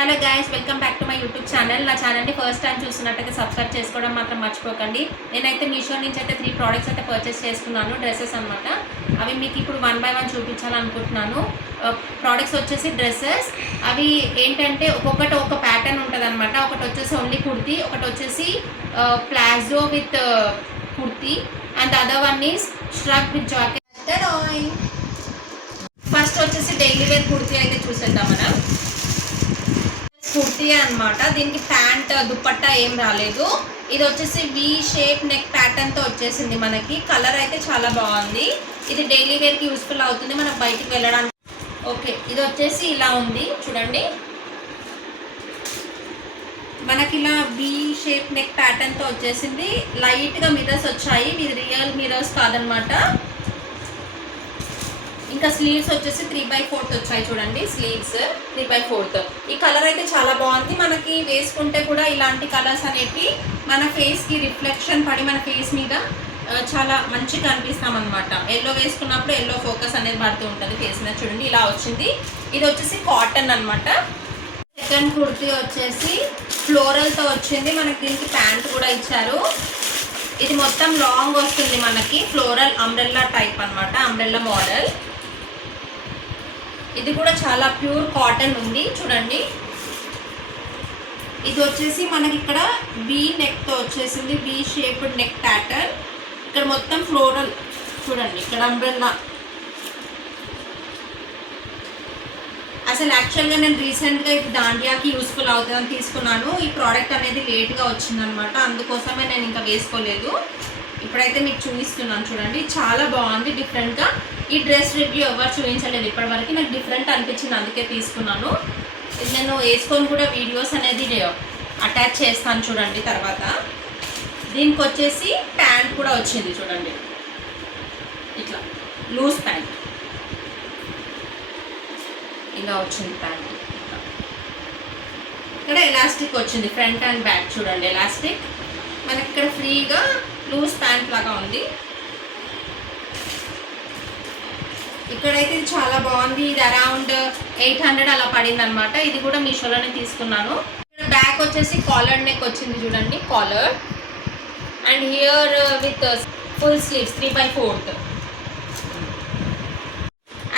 Hello guys, welcome back to my YouTube channel. నా ఛానల్ని first time చూస్తున్నట్టయితే subscribe చేసుకోవడం మాత్రం మర్చిపోకండి. నేనైతే మీషో నుంచి అయితే 3 ప్రోడక్ట్స్ అయితే పర్చేస్ చేసుకున్నాను, డ్రెస్సెస్ అనమాట. అవి మీకు ఇప్పుడు 1 by 1 చూపించాలనుకుంటున్నాను. ప్రోడక్ట్స్ వచ్చేసి డ్రెస్సెస్. అవి ఏంటంటే ఒక్కొక్కటి ఒక ప్యాటర్న్ ఉంటుంది అనమాట. ఒకటి వచ్చేసి ఓన్లీ కుర్తీ, ఒకటి వచ్చేసి palazzo with kurti and other one is struck with jacket. First వచ్చేసి డైలీ వేర్ కుర్తీ అయితే చూసేద్దాం మనం. కుర్తీ అనమాట. దీనికి ప్యాంట్ దుపట్టా ఏం రాలేదు. ఇది వచ్చేసి వి షేప్ నెక్ ప్యాటర్న్తో వచ్చేసింది మనకి. కలర్ అయితే చాలా బాగుంది. ఇది డైలీ వేర్కి యూస్ఫుల్ అవుతుంది మనకు బయటికి వెళ్ళడానికి. ఓకే, ఇది వచ్చేసి ఇలా ఉంది చూడండి. మనకి ఇలా వి షేప్ నెక్ ప్యాటర్న్తో వచ్చేసింది. లైట్గా మిర్రర్స్ వచ్చాయి. ఇది రియల్ మిర్రర్స్ కాదనమాట. ఇంకా స్లీవ్స్ వచ్చేసి 3/4 వచ్చాయి చూడండి. స్లీవ్స్ 3/4. ఈ కలర్ అయితే చాలా బాగుంది. మనకి వేసుకుంటే కూడా ఇలాంటి కలర్స్ అనేవి మన ఫేస్కి రిఫ్లెక్షన్ పడి మన ఫేస్ మీద చాలా మంచిగా కనిపిస్తాం అనమాట. ఎల్లో వేసుకున్నప్పుడు ఎల్లో ఫోకస్ అనేది పడుతూ ఉంటుంది ఫేస్ మీద. చూడండి ఇలా వచ్చింది. ఇది వచ్చేసి కాటన్ అనమాట. సెకండ్ కుర్తీ వచ్చేసి ఫ్లోరల్తో వచ్చింది. మనకి దీనికి ప్యాంట్ కూడా ఇచ్చారు. ఇది మొత్తం లాంగ్ వస్తుంది మనకి. ఫ్లోరల్ అంబ్రెల్లా టైప్ అనమాట, అంబ్రెల్లా మోడల్. ఇది కూడా చాలా ప్యూర్ కాటన్ ఉంది చూడండి. ఇది వచ్చేసి మనకి ఇక్కడ వి నెక్తో వచ్చేసింది. వి షేప్డ్ నెక్ ప్యాటర్న్. ఇక్కడ మొత్తం ఫ్లోరల్ చూడండి. ఇక్కడ అంబ్రెల్లా. అసలు యాక్చువల్గా నేను రీసెంట్గా ఇది దాండియాకి యూస్ఫుల్ అవుతుందని తీసుకున్నాను. ఈ ప్రోడక్ట్ అనేది లేట్గా వచ్చిందనమాట. అందుకోసమే నేను ఇంకా వేసుకోలేదు. ఇప్పుడైతే మీకు చూపిస్తున్నాను చూడండి. చాలా బాగుంది డిఫరెంట్గా. ఈ డ్రెస్ రివ్యూ ఎవరు చూపించలేదు ఇప్పటివరకు. నాకు డిఫరెంట్ అనిపించింది, అందుకే తీసుకున్నాను. ఇది నేను వేసుకొని కూడా వీడియోస్ అనేది అటాచ్ చేస్తాను చూడండి తర్వాత. దీనికి వచ్చేసి ప్యాంట్ కూడా వచ్చింది చూడండి. ఇట్లా లూజ్ ప్యాంట్ ఇలా వచ్చింది ప్యాంట్. ఇక్కడ ఎలాస్టిక్ వచ్చింది ఫ్రంట్ అండ్ బ్యాక్ చూడండి. ఎలాస్టిక్ మనకి ఇక్కడ ఫ్రీగా లూజ్ ప్యాంట్ లాగా ఉంది. ఇక్కడైతే ఇది చాలా బాగుంది. ఇది అరౌండ్ 800 అలా పడింది అనమాట. ఇది కూడా మీషోలోనే తీసుకున్నాను. ఇక్కడ బ్యాక్ వచ్చేసి కాలర్ నెక్ వచ్చింది చూడండి. Collar and here with full sleeves 3/4.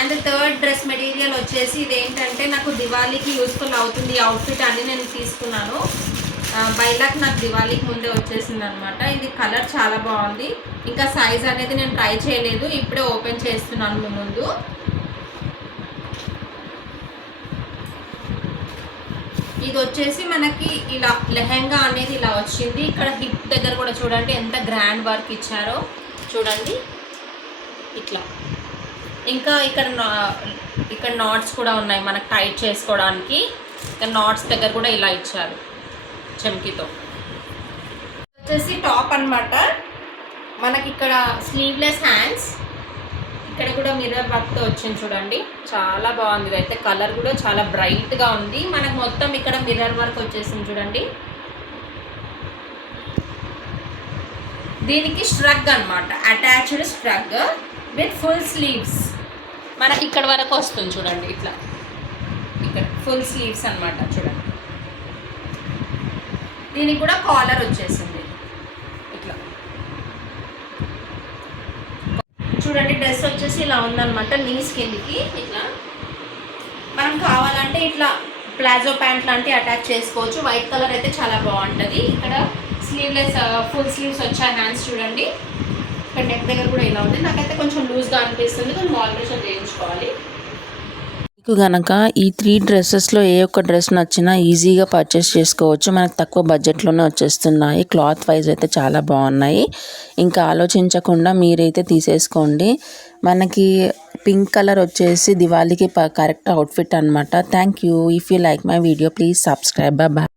And third dress material వచ్చేసి ఇదేంటంటే నాకు దివాళీకి యూస్ఫుల్ అవుతుంది అవుట్ఫిట్ అని నేను తీసుకున్నాను. బైలాక్ నాకు దివాళీకి ముందే వచ్చేసింది అనమాట. ఇది కలర్ చాలా బాగుంది. ఇంకా సైజ్ అనేది నేను ట్రై చేయలేదు, ఇప్పుడే ఓపెన్ చేస్తున్నాను మీ ముందు. ఇది వచ్చేసి మనకి ఇలా లెహెంగా అనేది ఇలా వచ్చింది. ఇక్కడ హిప్ దగ్గర కూడా చూడండి ఎంత గ్రాండ్ వర్క్ ఇచ్చారో చూడండి ఇట్లా. ఇంకా ఇక్కడ నాట్స్ కూడా ఉన్నాయి మనకు టైట్ చేసుకోవడానికి. ఇక్కడ నాట్స్ దగ్గర కూడా ఇలా ఇచ్చారు చెమ్కీతో. వచ్చేసి టాప్ అనమాట. మనకి ఇక్కడ స్లీవ్లెస్ హ్యాండ్స్. ఇక్కడ కూడా మిర్రర్ వర్క్తో వచ్చింది చూడండి. చాలా బాగుంది. ఇదైతే కలర్ కూడా చాలా బ్రైట్గా ఉంది. మనకు మొత్తం ఇక్కడ మిర్రర్ వర్క్ వచ్చేసింది చూడండి. దీనికి స్ట్రగ్ అనమాట, అటాచ్డ్ స్ట్రగ్ విత్ ఫుల్ స్లీవ్స్. మనకి ఇక్కడ వరకు వస్తుంది చూడండి. ఇట్లా ఇక్కడ ఫుల్ స్లీవ్స్ అనమాట చూడండి. దీనికి కూడా కాలర్ వచ్చేసింది ఇట్లా చూడండి. డ్రెస్ వచ్చేసి ఇలా ఉందన్నమాట. నీస్ కిందికి ఇట్లా. మనం కావాలంటే ఇట్లా ప్లాజో ప్యాంట్ లాంటివి అటాచ్ చేసుకోవచ్చు. వైట్ కలర్ అయితే చాలా బాగుంటుంది. ఇక్కడ స్లీవ్లెస్ ఫుల్ స్లీవ్స్ వచ్చాయి. హ్యాండ్స్ చూడండి. ఇక్కడ నెక్ దగ్గర కూడా ఇలా ఉంది. నాకైతే కొంచెం లూజ్గా అనిపిస్తుంది, కొంచెం ఆల్టరేషన్ చేయించుకోవాలి. మీకు కనుక ఈ 3 డ్రెస్సెస్లో ఏ ఒక్క డ్రెస్ నచ్చినా ఈజీగా పర్చేస్ చేసుకోవచ్చు. మనకు తక్కువ బడ్జెట్లోనే వచ్చేస్తున్నాయి. క్లాత్ వైజ్ అయితే చాలా బాగున్నాయి. ఇంకా ఆలోచించకుండా మీరైతే తీసేసుకోండి. మనకి పింక్ కలర్ వచ్చేసి దివాళీకి కరెక్ట్ అవుట్ఫిట్ అనమాట. Thank you. If you like my video please subscribe. Bye.